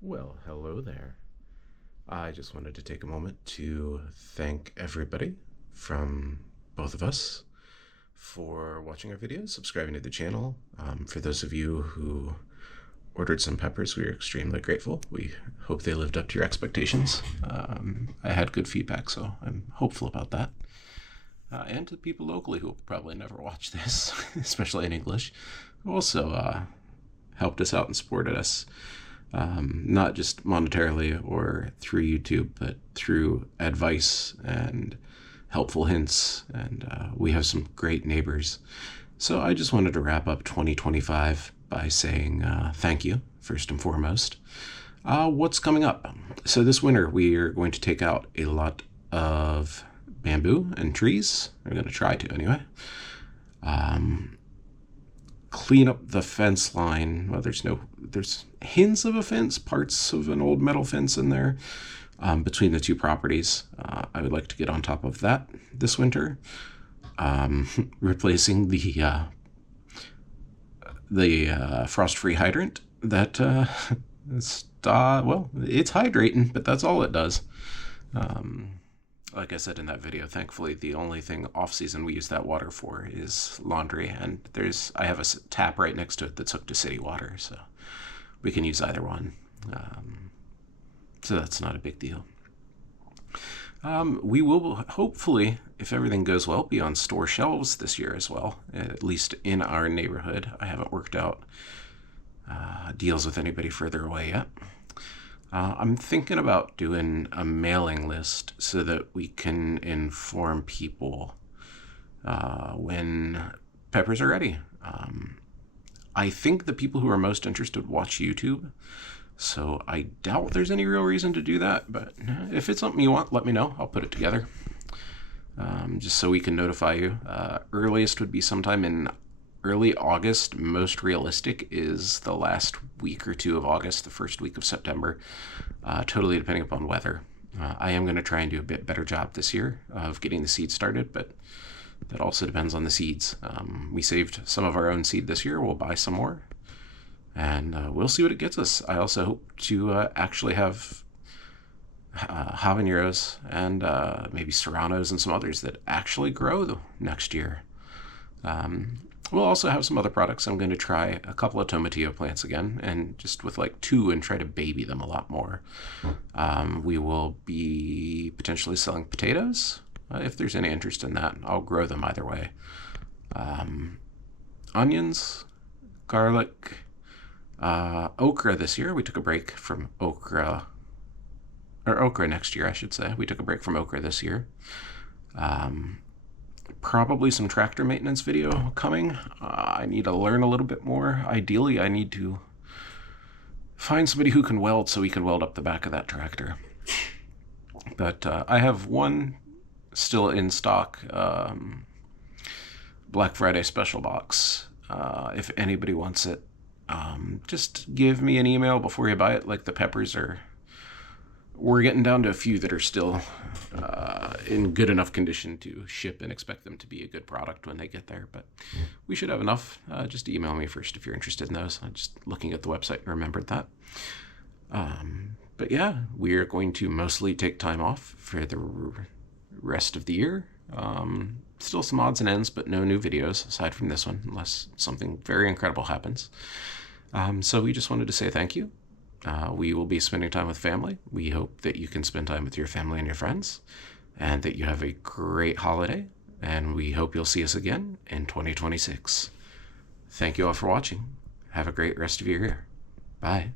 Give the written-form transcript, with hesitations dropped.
Well, hello there. I just wanted to take a moment to thank everybody from both of us for watching our videos, subscribing to the channel. For those of you who ordered some peppers, we are extremely grateful. We hope they lived up to your expectations. I had good feedback, so I'm hopeful about that. And to the people locally who will probably never watch this, especially in English, who also helped us out and supported us. Not just monetarily or through YouTube, but through advice and helpful hints. And we have some great neighbors. So I just wanted to wrap up 2025 by saying thank you, first and foremost. What's coming up? So this winter, we are going to take out a lot of bamboo and trees. We're going to try to anyway. Clean up the fence line. Well, there's hints of a fence, parts of an old metal fence in there between the two properties. I would like to get on top of that this winter. Replacing the frost-free hydrant that it's hydrating, but that's all it does. Like I said in that video, thankfully the only thing off season we use that water for is laundry, and I have a tap right next to it that's hooked to city water, so we can use either one. So that's not a big deal. We will hopefully, if everything goes well, be on store shelves this year as well, at least in our neighborhood. I haven't worked out deals with anybody further away yet. I'm thinking about doing a mailing list so that we can inform people when peppers are ready. I think the people who are most interested watch YouTube, so I doubt there's any real reason to do that, but if it's something you want, let me know. I'll put it together, just so we can notify you. Earliest would be sometime in early August. Most realistic is the last week or two of August, the first week of September, totally depending upon weather. I am going to try and do a bit better job this year of getting the seed started, but that also depends on the seeds. We saved some of our own seed this year. We'll buy some more, and we'll see what it gets us. I also hope to actually have habaneros and maybe serranos and some others that actually grow next year. We'll also have some other products. I'm going to try a couple of tomatillo plants again, and just with like 2 and try to baby them a lot more. We will be potentially selling potatoes. If there's any interest in that, I'll grow them either way. Onions, garlic, okra this year. We took a break from okra next year, I should say. We took a break from okra this year. Probably some tractor maintenance video coming. I need to learn a little bit more. Ideally, I need to find somebody who can weld so we can weld up the back of that tractor. But I have one still in stock Black Friday special box. If anybody wants it, just give me an email before you buy it. Like the peppers we're getting down to a few that are still in good enough condition to ship, and expect them to be a good product when they get there. But we should have enough. Just email me first if you're interested in those. I'm just looking at the website and remembered that. But yeah, we are going to mostly take time off for the rest of the year. Still some odds and ends, but no new videos aside from this one, unless something very incredible happens. So we just wanted to say thank you. We will be spending time with family. We hope that you can spend time with your family and your friends, and that you have a great holiday, and we hope you'll see us again in 2026. Thank you all for watching. Have a great rest of your year. Bye.